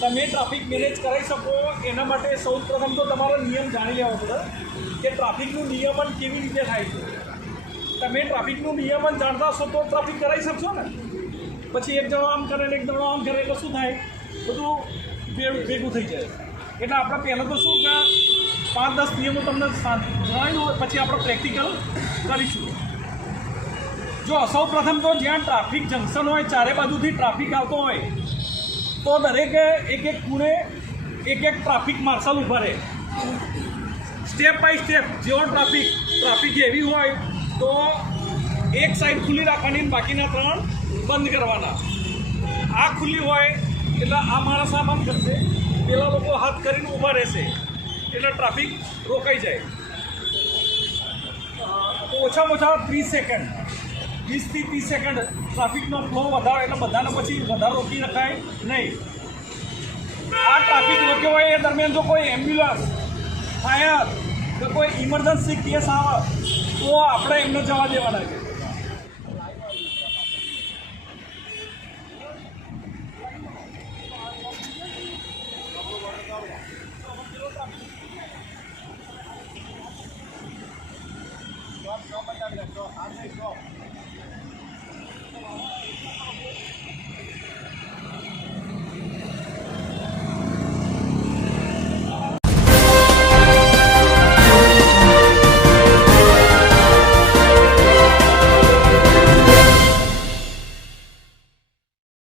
તમે traffic manage કરી શકો એના માટે સૌ પ્રથમ તો તમારો નિયમ જાણી લેવો પડે કે ટ્રાફિકનું નિયમન કેવી રીતે થાય છે. તમે ટ્રાફિકનું નિયમન જાણતા હશો તો ટ્રાફિક કરાવી શકશો ને. પછી એક જણો આમ કરે ને એક જણો આમ કરે એટલે શું થાય, બધું ભેગું થઈ જાય. એટલે આપણે પહેલાં તો શું કે 5-10 નિયમો તમને જણાવ્યું હોય, પછી આપણે પ્રેક્ટિકલ કરીશું. જો સૌ પ્રથમ તો જ્યાં ટ્રાફિક જંકશન હોય, ચારે બાજુથી ટ્રાફિક આવતો હોય, તો દરેકે એક ખૂણે એક ટ્રાફિક માર્શલ ઊભા રહે. સ્ટેપ બાય સ્ટેપ જેવો ટ્રાફિક એવી હોય તો એક સાઈડ ખુલ્લી રાખવાની, બાકીના 3 બંધ કરવાના. આ ખુલ્લી હોય એટલે આ માણસ આમ કરશે, પેલા લોકો હાથ કરીને ઊભા રહેશે એટલે ટ્રાફિક રોકાઈ જાય. ઓછામાં ઓછા 30 સેકન્ડ, 20થી 30 સેકન્ડ ટ્રાફિકનો ફ્લો વધારે, એટલે બધાને પછી વધારે રોકી રખાય નહીં. આ ટ્રાફિક રોક્યો હોય એ દરમિયાન જો કોઈ એમ્બ્યુલન્સ, ફાયર કે કોઈ ઇમરજન્સી કેસ આવે તો આપણે એમને જવા દેવાના છે.